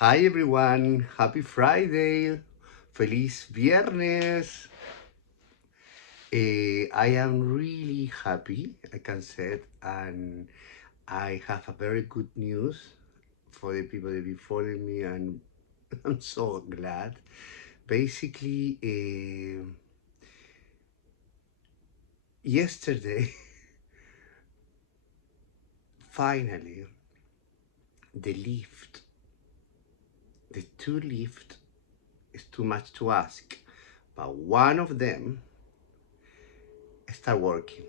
Hi everyone, happy Friday, feliz viernes. I am really happy, I can say it, and I have a very good news for the people that be following me, and I'm so glad. Basically, yesterday, finally, the lift, the two lift, is too much to ask, but one of them start working.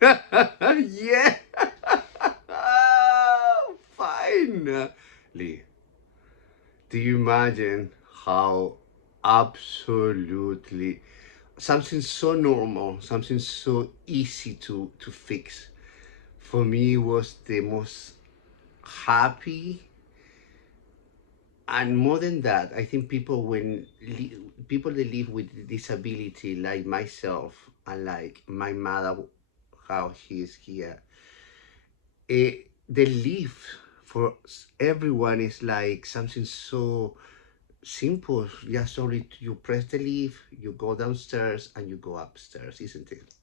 Yeah. Finally. Do you imagine how absolutely something so normal, something so easy to fix, for me was the most happy. And more than that, I think people that live with disability like myself and like my mother, how she is here, the live for everyone is like something so simple. Just only you press the leaf, you go downstairs and you go upstairs, isn't it?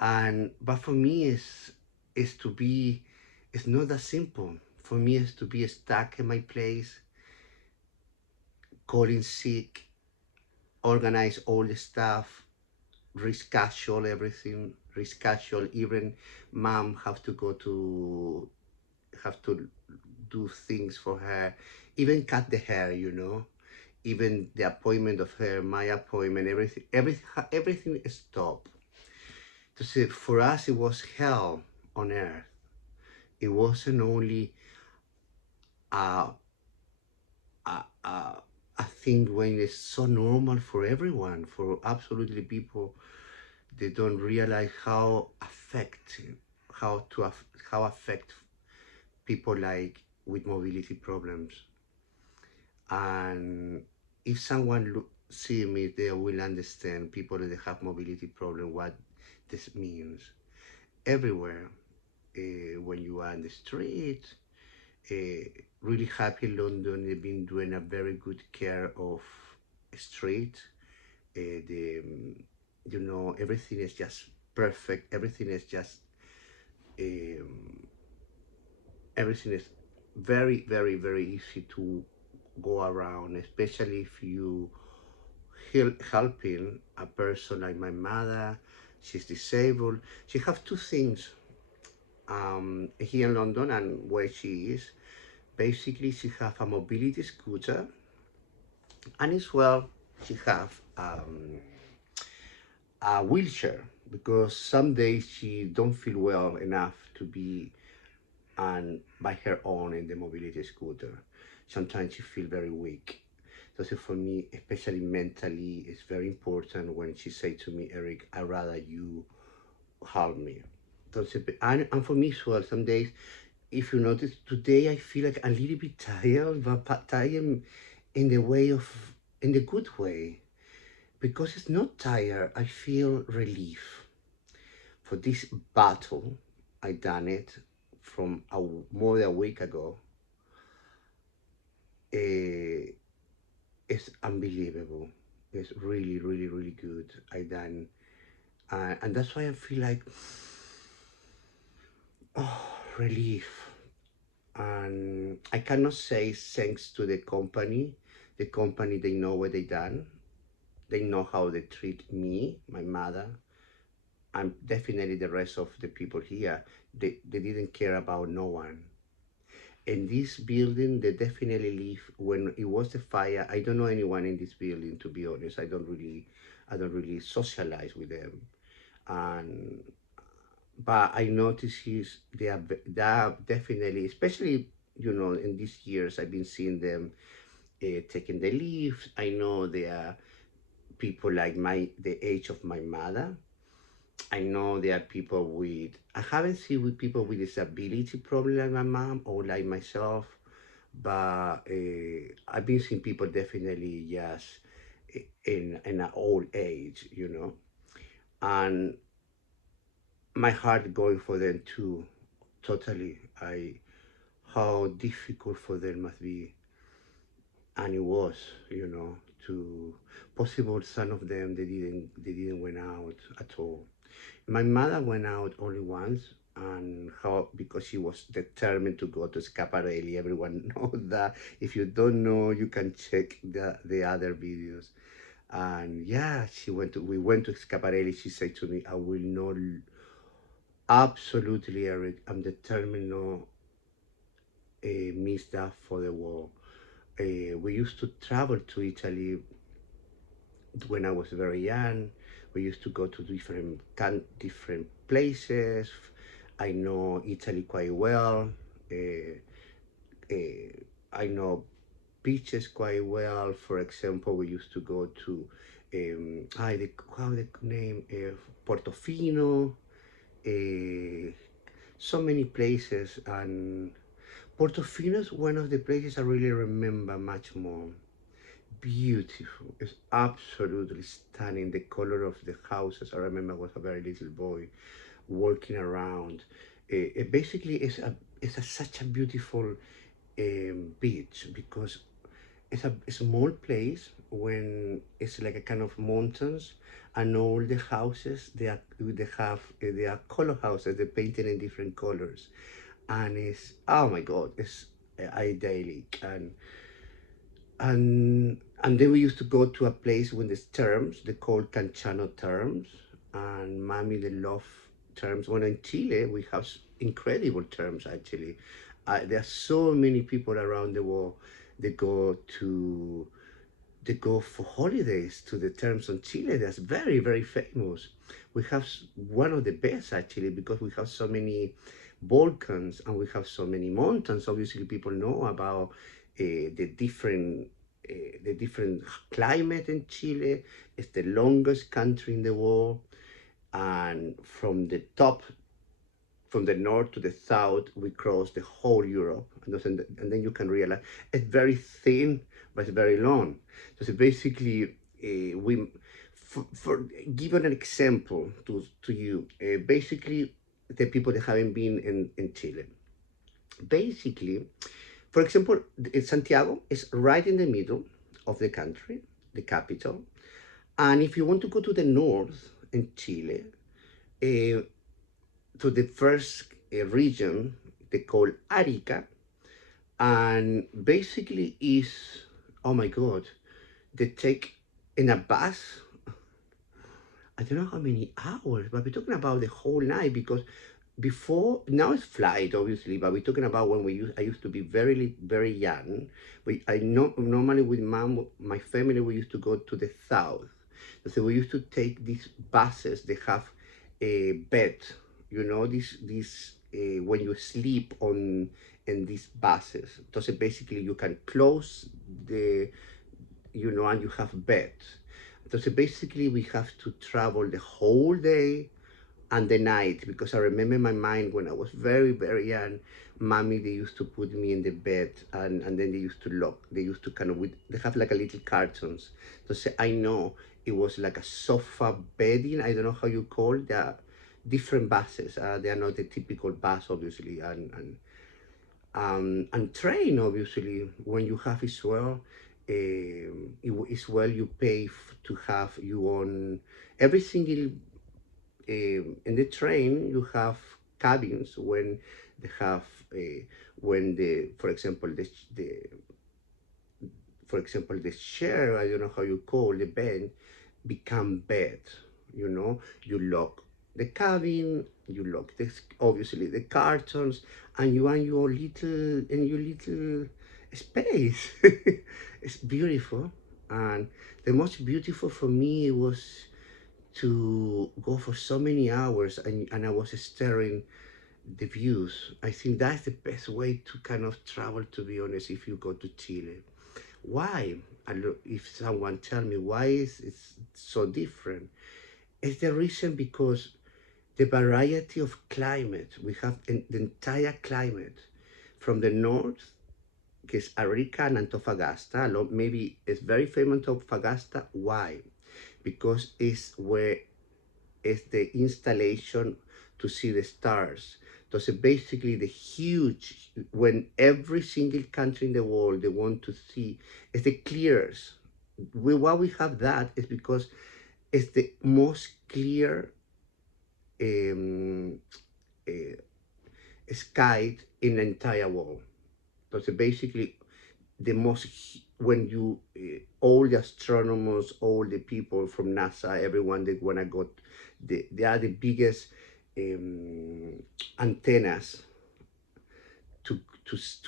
And but for me, is to be, it's not that simple. For me, is to be stuck in my place, calling sick, organize all the stuff, reschedule everything, reschedule even mom have to do things for her, even cut the hair, even the appointment of her, my appointment, everything stopped. To say for us, it was hell on earth. It wasn't only a a, a, a thing when it's so normal for everyone, for absolutely people. They don't realize how to how affect people like with mobility problems. And if someone see me, they will understand people that have mobility problem what this means. Everywhere, when you are on the street, uh, really happy London. They've been doing a very good care of street. The everything is just perfect. Um, everything is very very very easy to go around, especially if you helping a person like my mother. She's disabled. She have two things here in London and where she is. Basically, she have a mobility scooter, and as well she have a wheelchair because some days she don't feel well enough to be on by her own in the mobility scooter. Sometimes she feel very weak. So for me, especially mentally, it's very important when she say to me, Eric, I'd rather you help me. And for me as well, some days, if you notice, today I feel like a little bit tired, but tired in the way of, in the good way. Because it's not tired, I feel relief. For this battle, I done it from more than a week ago. Eh, it's unbelievable. It's really, really, really good. I done, and that's why I feel like, oh, relief. And I cannot say thanks to the company. The company, they know what they done. They know how they treat me, my mother, and definitely the rest of the people here. They didn't care about no one. In this building, they definitely live. When it was the fire, I don't know anyone in this building, to be honest. I don't really socialize with them. And but I notice they are definitely, especially in these years, I've been seeing them taking the leaves. I know there are people like the age of my mother. I know there are people with, I haven't seen with people with disability problem like my mom or like myself, but I've been seeing people definitely just in an old age, and my heart going for them too. Totally, how difficult for them must be. and it was, you know, to possible some of them they didn't went out at all. My mother went out only once, and how because she was determined to go to Scaparelli. Everyone knows that. If you don't know, you can check the other videos. And yeah, we went to Scaparelli. She said to me, I will not, absolutely, Eric, I'm determined not miss that for the war. We used to travel to Italy when I was very young. We used to go to different places. I know Italy quite well. Uh, I know beaches quite well. For example, we used to go to how the name Portofino. Uh, so many places, and Portofino is one of the places I really remember much more. Beautiful. It's absolutely stunning. The color of the houses. I remember I was a very little boy walking around. It basically such a beautiful beach because it's a small place when it's like a kind of mountains, and all the houses they are color houses. They're painted in different colors, and it's, oh my god, it's idyllic. And then we used to go to a place with these terms, they called Canciano terms, and mommy they love terms. When in Chile we have incredible terms actually. There are so many people around the world. They go to they go for holidays to the terms on Chile. That's very, very famous. We have one of the best actually because we have so many volcans and we have so many mountains. Obviously, people know about the different climate in Chile. It's the longest country in the world, and from the north to the south, we cross the whole Europe, and then you can realize it's very thin, but it's very long. So basically, we, for giving an example to you, basically, the people that haven't been in Chile, basically, for example, Santiago is right in the middle of the country, the capital, and if you want to go to the north in Chile, uh, to the first region they call Arica, and basically is, oh my god, they take in a bus. I don't know how many hours, but we're talking about the whole night because before now it's flight obviously, but we're talking about when I used to be very young. I know normally with mom, my family, we used to go to the south. So we used to take these buses. They have a bed, you know, this when you sleep on in these buses. So basically you can close the, you know, and you have bed. So basically we have to travel the whole day and the night, because I remember in my mind when I was very young, mommy, they used to put me in the bed, and then they used to lock, they used to kind of, they have like a little cartons. So say, I know it was like a sofa bedding, I don't know how you call it. They are different buses. They are not the typical bus, obviously, and train, obviously, when you have as well, as well you pay to have you on every single in the train. You have cabins when they have when the, for example, the for example the chair, I don't know how you call the bed, become bed, you know. You lock the cabin, you lock this, obviously the cartons, and you and your little space. It's beautiful. And the most beautiful for me was to go for so many hours, and I was staring the views. I think that's the best way to kind of travel, to be honest, if you go to Chile. Why? If someone tell me why is it so different, it's the reason because the variety of climate we have in the entire climate, from the north, que is Arica and Antofagasta. Maybe it's very famous Antofagasta. Why? Because it's where is the installation to see the stars. So basically, the huge, when every single country in the world they want to see is the clears. Why we have that is because it's the most clear um, uh, sky in the entire world. So basically, the most when you all the astronomers, all the people from NASA, everyone that wanna go, they are the biggest um, antennas to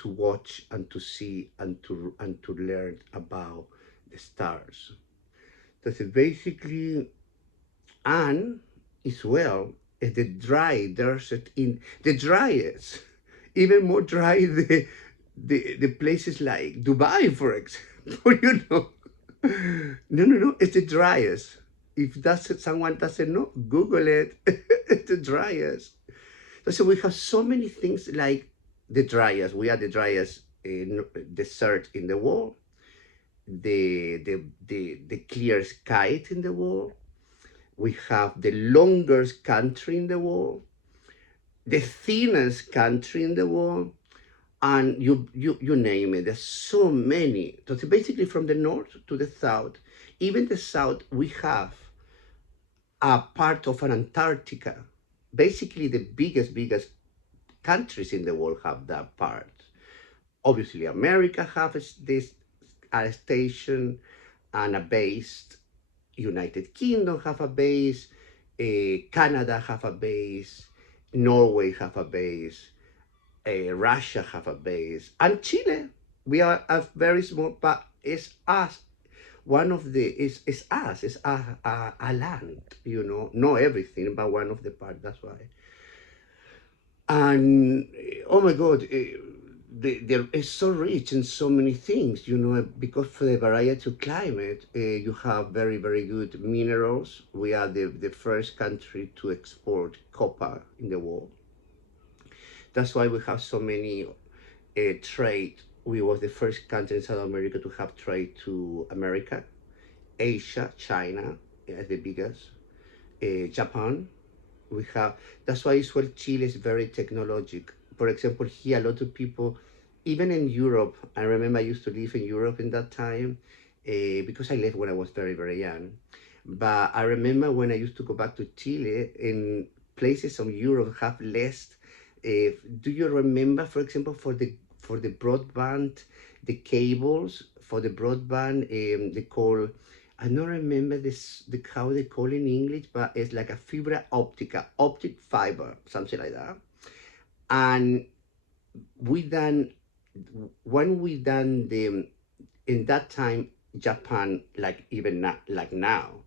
watch and to see and to learn about the stars. That's basically, and as well as the dry desert in the driest, even more dry the places like Dubai, for example. No, it's the driest. If that's someone doesn't know, Google it. It's the driest. So we have so many things like the driest. We are the driest desert in the world, the clear sky in the world. We have the longest country in the world, the thinnest country in the world, and you name it. There's so many. So basically, from the north to the south, even the south, we have a part of an Antarctica. Basically, the biggest countries in the world have that part. Obviously, America has this a station and a base. United Kingdom have a base. Canada have a base. Norway have a base. Russia have a base, and Chile. We are a very small, but it's us. One of the is us. It's a land. Not everything, but one of the parts. That's why. And oh my God, there is so rich in so many things, because for the variety of climate, you have very good minerals. We are the first country to export copper in the world. That's why we have so many trade. We was the first country in South America to have trade to America, Asia, China as the biggest, Japan. We have That's why as well Chile is very technologic. For example, here a lot of people, even in Europe. I remember I used to live in Europe in that time, because I left when I was very young. But I remember when I used to go back to Chile, in places of Europe have less. Do you remember, for example, for the broadband, the cables for the broadband, they call, I don't remember how they call in English, but it's like a fibra optica, optic fiber, something like that. And we done when we done the in that time, Japan, like even like now,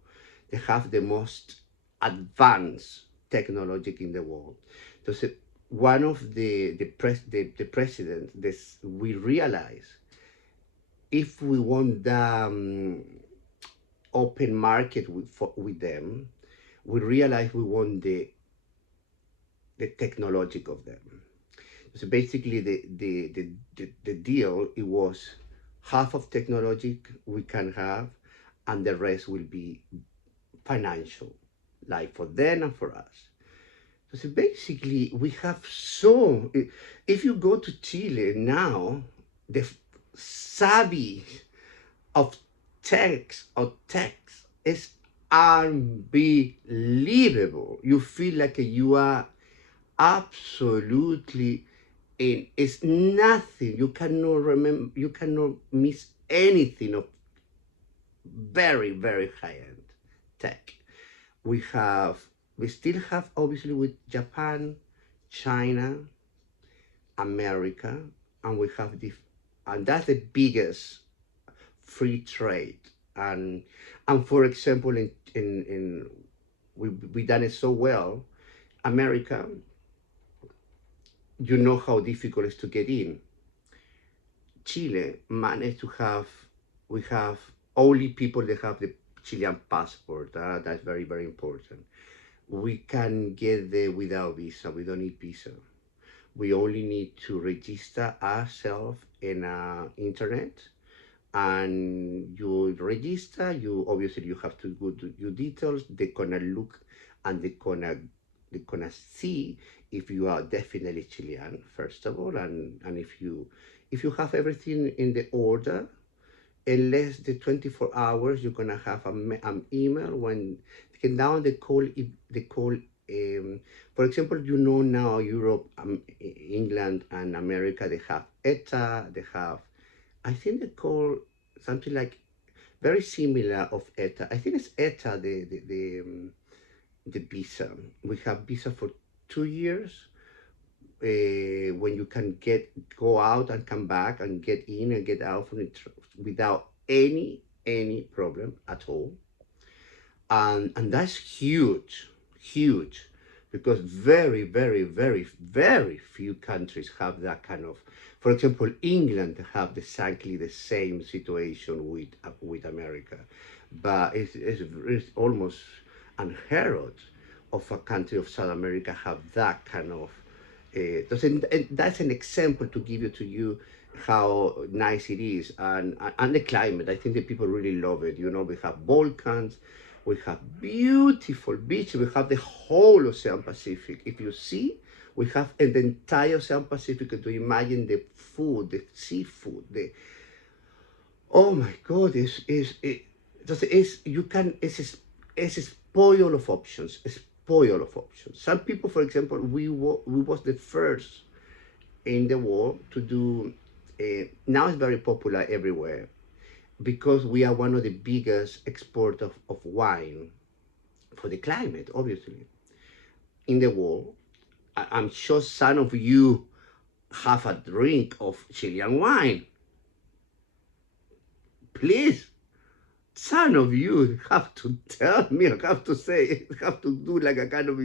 they have the most advanced technology in the world. So one of the president, this we realize, if we want the open market with them, we realize we want the technology of them. So basically, the deal, it was half of technology we can have, and the rest will be financial, like for them and for us. So basically, we have if you go to Chile now, the savvy of text is unbelievable. You feel like you are absolutely in. It's nothing. You cannot remember. You cannot miss anything of very high end tech. We have. We still have, obviously, with Japan, China, America, and we have and that's the biggest free trade. And for example, in we done it so well. America, you know how difficult it is to get in. Chile managed to have, we have only people that have the Chilean passport. That's very important. We can get there without visa. We don't need visa. We only need to register ourselves in internet, and you register. You obviously you have to go to your details. They're gonna look, and they're gonna see if you are definitely Chilean, first of all, and if you have everything in the order, in less than 24 hours, you're gonna have an email when now they call for example, now Europe, England and America, they have ETA, they have, I think they call something like very similar of ETA. I think it's ETA, the visa. We have visa for 2 years, when you can go out and come back and get in and get out from it without any problem at all. And that's huge, huge, because very few countries have that kind of. For example, England have exactly the same situation with America, but it's almost unheard of a country of South America have that kind of. That's an example to give you how nice it is, and the climate. I think the people really love it. We have volcans, we have beautiful beaches, we have the whole Ocean Pacific. If you see, we have the entire Ocean Pacific. To imagine the food, the seafood, oh my God, it's a spoil of options, a spoil of options. Some people, for example, we was the first in the world to do. Now it's very popular everywhere because we are one of the biggest export of wine for the climate, obviously, in the world. I'm sure some of you have a drink of Chilean wine. Please, some of you have to tell me, have to say, have to do like a kind of,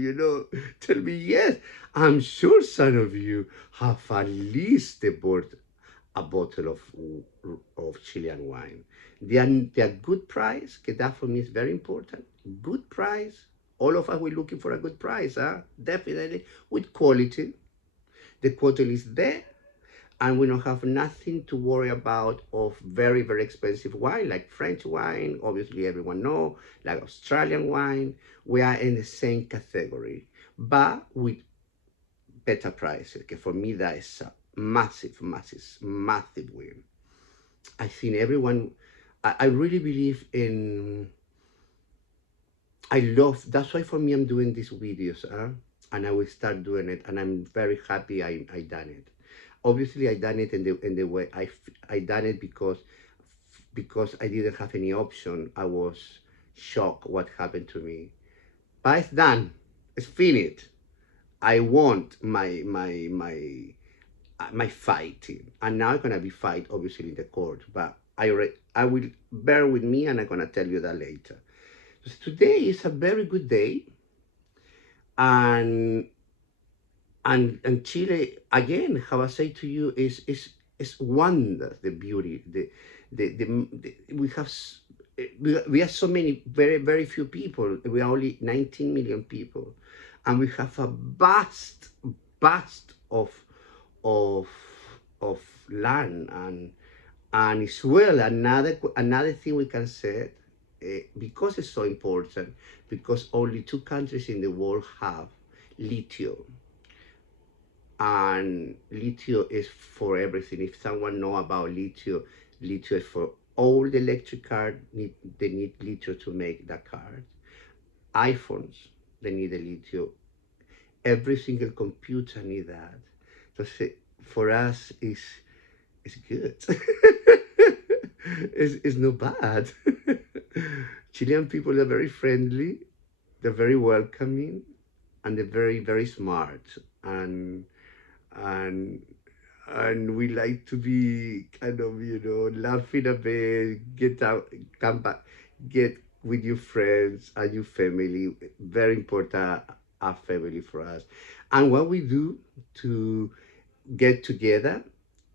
tell me, yes, I'm sure some of you have at least bought a bottle of Chilean wine. They are good price, because that for me is very important. Good price. All of us, we're looking for a good price, definitely, with quality. The quality is there, and we don't have nothing to worry about of very expensive wine, like French wine, obviously everyone know, like Australian wine. We are in the same category, but with better prices. Okay, for me, that is a massive win. I think everyone, I really believe in, I love, that's why for me I'm doing these videos, and I will start doing it, and I'm very happy I done it. Obviously I done it in the way I done it because I didn't have any option. I was shocked what happened to me, but it's done, it's finished. I want my fighting, and now I'm gonna be fight obviously in the court, but I will bear with me, and I'm gonna tell you that later. So today is a very good day, and Chile again, how I say to you, is wonders, the beauty, we have we are so many, very few people. We are only 19 million people, and we have a vast of of of land, and as well another thing we can say, because it's so important, because only 2 countries in the world have lithium, and lithium is for everything. If someone know about lithium is for all the electric cars. They need lithium to make that car. iPhones, they need a lithium. Every single computer need that. So for us, it's good. It's not bad. Chilean people are very friendly, they're very welcoming, and they're very smart, and and we like to be kind of, laughing a bit, get out, come back, get with your friends and your family. Very important, our family for us. And what we do to get together,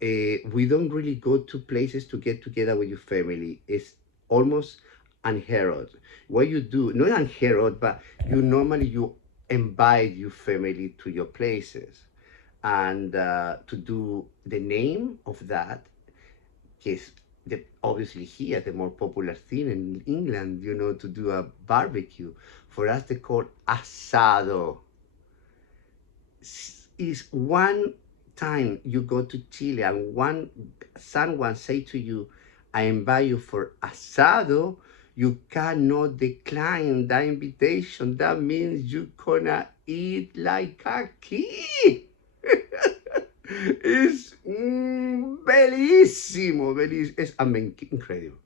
we don't really go to places to get together with your family. It's almost unheard of. What you do, not unheard of, but you invite your family to your places, and to do the name of that, is obviously here the more popular thing in England, to do a barbecue. For us, they call asado. is one time you go to Chile and someone say to you, I invite you for asado, you cannot decline that invitation. That means you're gonna eat like a kid. It's bellissimo, bellissimo. It's incredible.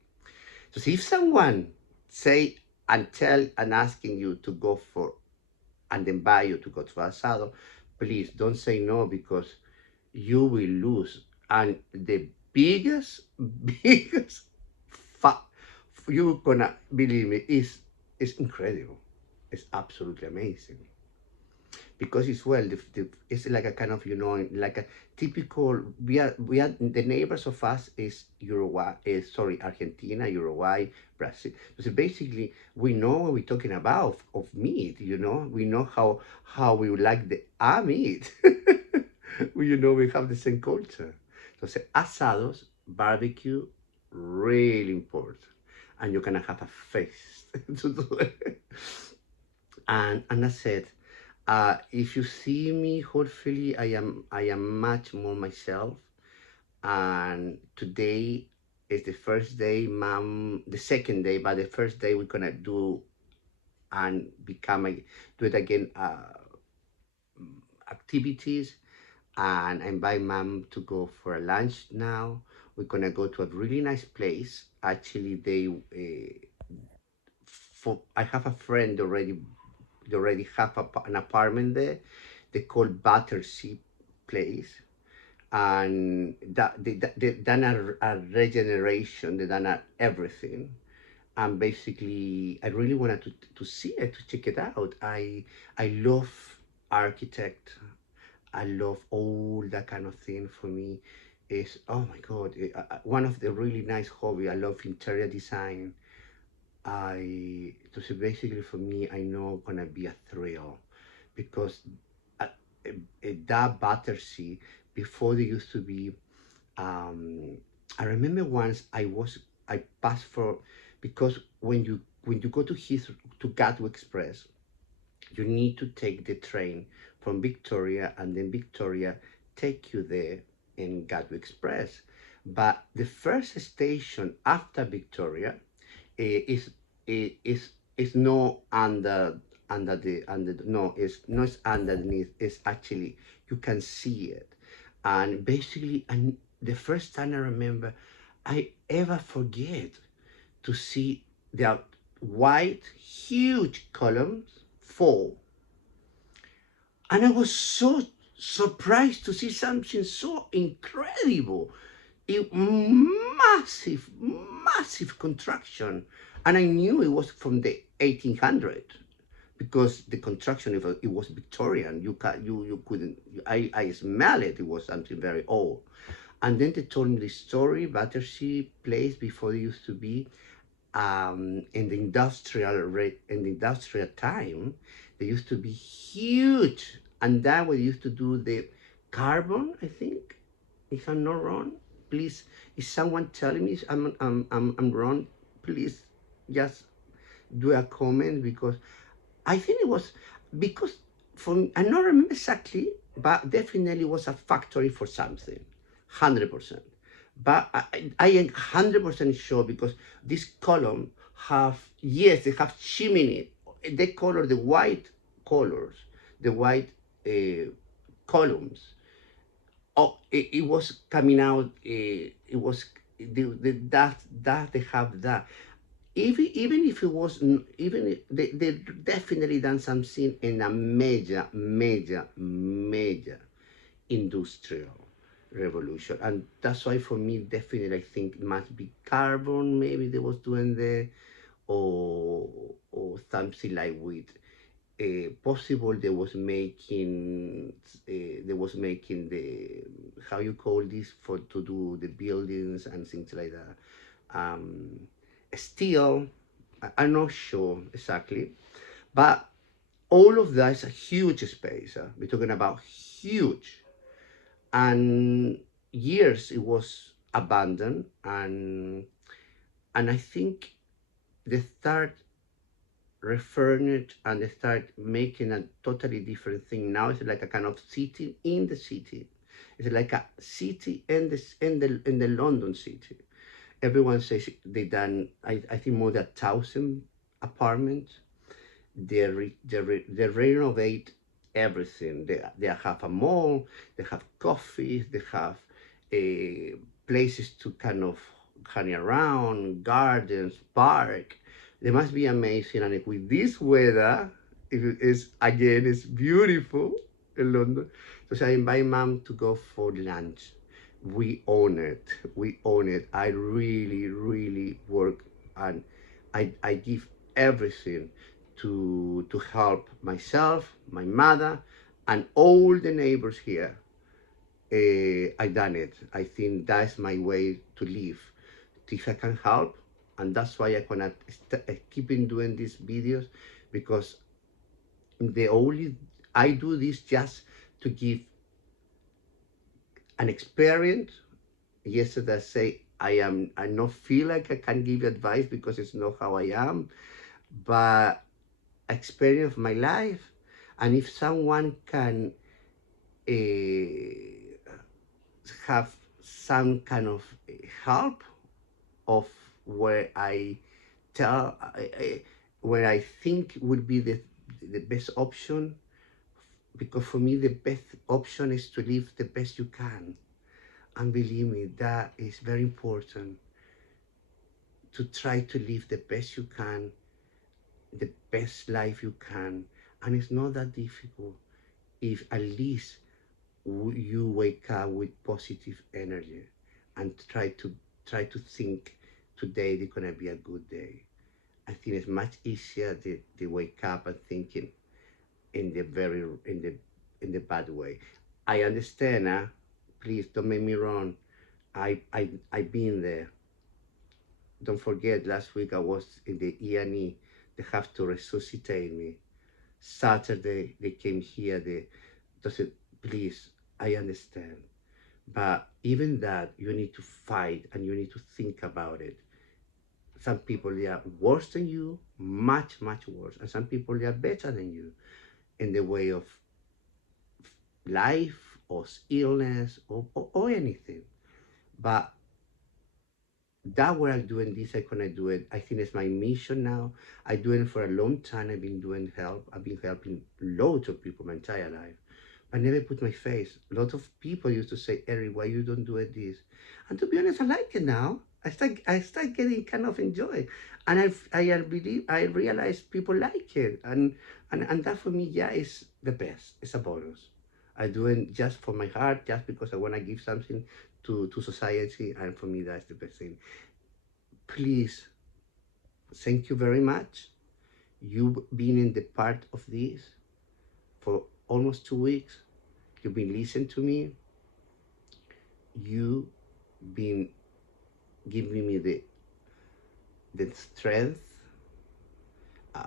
So if someone say and tell and asking you to go for and invite you to go to asado, please don't say no, because you will lose. And the biggest, biggest fa- you're gonna believe me, is incredible. It's absolutely amazing, because it's well, it's like a kind of, like a typical. We are the neighbors of us is Uruguay, sorry, Argentina, Uruguay, Brazil. So basically, we know what we're talking about of meat. We know how we would like the meat. We have the same culture. So say asados, barbecue, really important, and you're gonna have a face to do it. And I said, if you see me, hopefully I am much more myself. And today is the first day, mom. The second day, but the first day we're gonna do and do it again. Activities, and I invite mom to go for a lunch now. We're gonna go to a really nice place. Actually, I have a friend already. They already have an apartment there. They call Battersea Place, and they done a regeneration. They done everything, and basically, I really wanted to see it, to check it out. I love architect. I love all that kind of thing. For me, is, oh my god, one of the really nice hobby. I love interior design. So basically for me, I know gonna be a thrill, because uh, that Battersea, before they used to be, um, I remember once I passed for, because when you go to Gatwick Express, you need to take the train from Victoria, and then Victoria take you there in Gatwick Express. But the first station after Victoria, is is no under no, it's not underneath. It's actually, you can see it. And basically, and the first time I remember I ever forget to see the white huge columns fall, and I was so surprised to see something so incredible. A massive, massive contraction. And I knew it was from the 1800, because the contraction, if it was Victorian, you couldn't, I smell it. It was something very old. And then they told me the story, Battersea Place, before it used to be, in the industrial time, they used to be huge, and that we used to do the carbon, I think, if I'm not wrong. Please, is someone telling me I'm wrong? Please, just do a comment, because I think it was, because I don't remember exactly, but definitely was a factory for something, 100%. But I am 100% sure, because this column have, yes, they have chimney. They color the white colors, the white columns. Oh, it was coming out. It was that they have that. Even if it was, even if they definitely done something in a major, major, major industrial revolution. And that's why for me, definitely, I think it must be carbon, maybe they was doing there, or something like with, possible they was making the, how you call this, for to do the buildings and things like that. Steel, I'm not sure exactly, but all of that is a huge space. We're talking about huge, and years it was abandoned. And I think the third refurnished and they start making a totally different thing. Now it's like a kind of city in the city. It's like a city in the London city. Everyone says they done. I think more than 1,000 apartments. They renovate everything. They have a mall. They have coffees. They have places to kind of hang around, gardens, park. They must be amazing. And with this weather, it is again, it's beautiful in London. So I invite mom to go for lunch. We own it. We own it. I really, really work and I give everything to help myself, my mother, and all the neighbors here. I done it. I think that's my way to live. If I can help, and that's why I gonna keep in doing these videos, because the only I do this just to give an experience. Yesterday I say I not feel like I can give advice because it's not how I am, but experience of my life. And if someone can have some kind of help of where I tell where I think would be the best option, because for me the best option is to live the best you can. And believe me, that is very important, to try to live the best you can, the best life you can. And it's not that difficult if at least you wake up with positive energy and try to think today is gonna be a good day. I think it's much easier to wake up and thinking in the very in the bad way. I understand, please don't make me wrong. I've been there. Don't forget, last week I was in the E&E. They have to resuscitate me. Saturday they came here. They said, please, I understand. But even that, you need to fight and you need to think about it. Some people, they are worse than you, much, much worse. And some people, they are better than you in the way of life or illness or anything. But that way I'm doing this, I gonna do it. I think it's my mission now. I do it for a long time. I've been doing help. I've been helping loads of people my entire life. I never put my face. A lot of people used to say, Eric, why you don't do it this? And to be honest, I like it now. I start getting kind of enjoy. And I realize people like it. And that for me, yeah, is the best. It's a bonus. I do it just for my heart, just because I want to give something to society. And for me, that's the best thing. Please, thank you very much. You've been in the part of this for almost 2 weeks. You've been listening to me. You've been giving me the strength. Uh,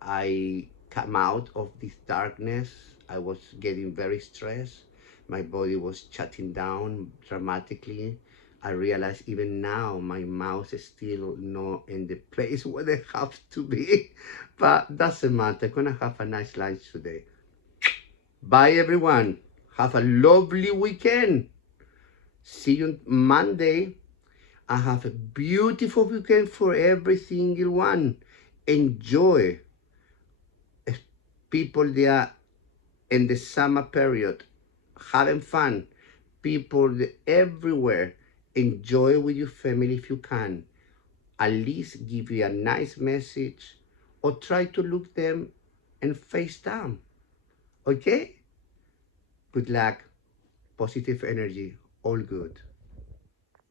I come out of this darkness. I was getting very stressed. My body was shutting down dramatically. I realize even now my mouth is still not in the place where they have to be. But doesn't matter. I'm gonna have a nice lunch today. Bye everyone. Have a lovely weekend. See you Monday. I have a beautiful weekend for every single one. Enjoy. People there in the summer period, having fun. People everywhere. Enjoy with your family if you can. At least give you a nice message or try to look them and face down. Okay? Good luck. Positive energy. All good.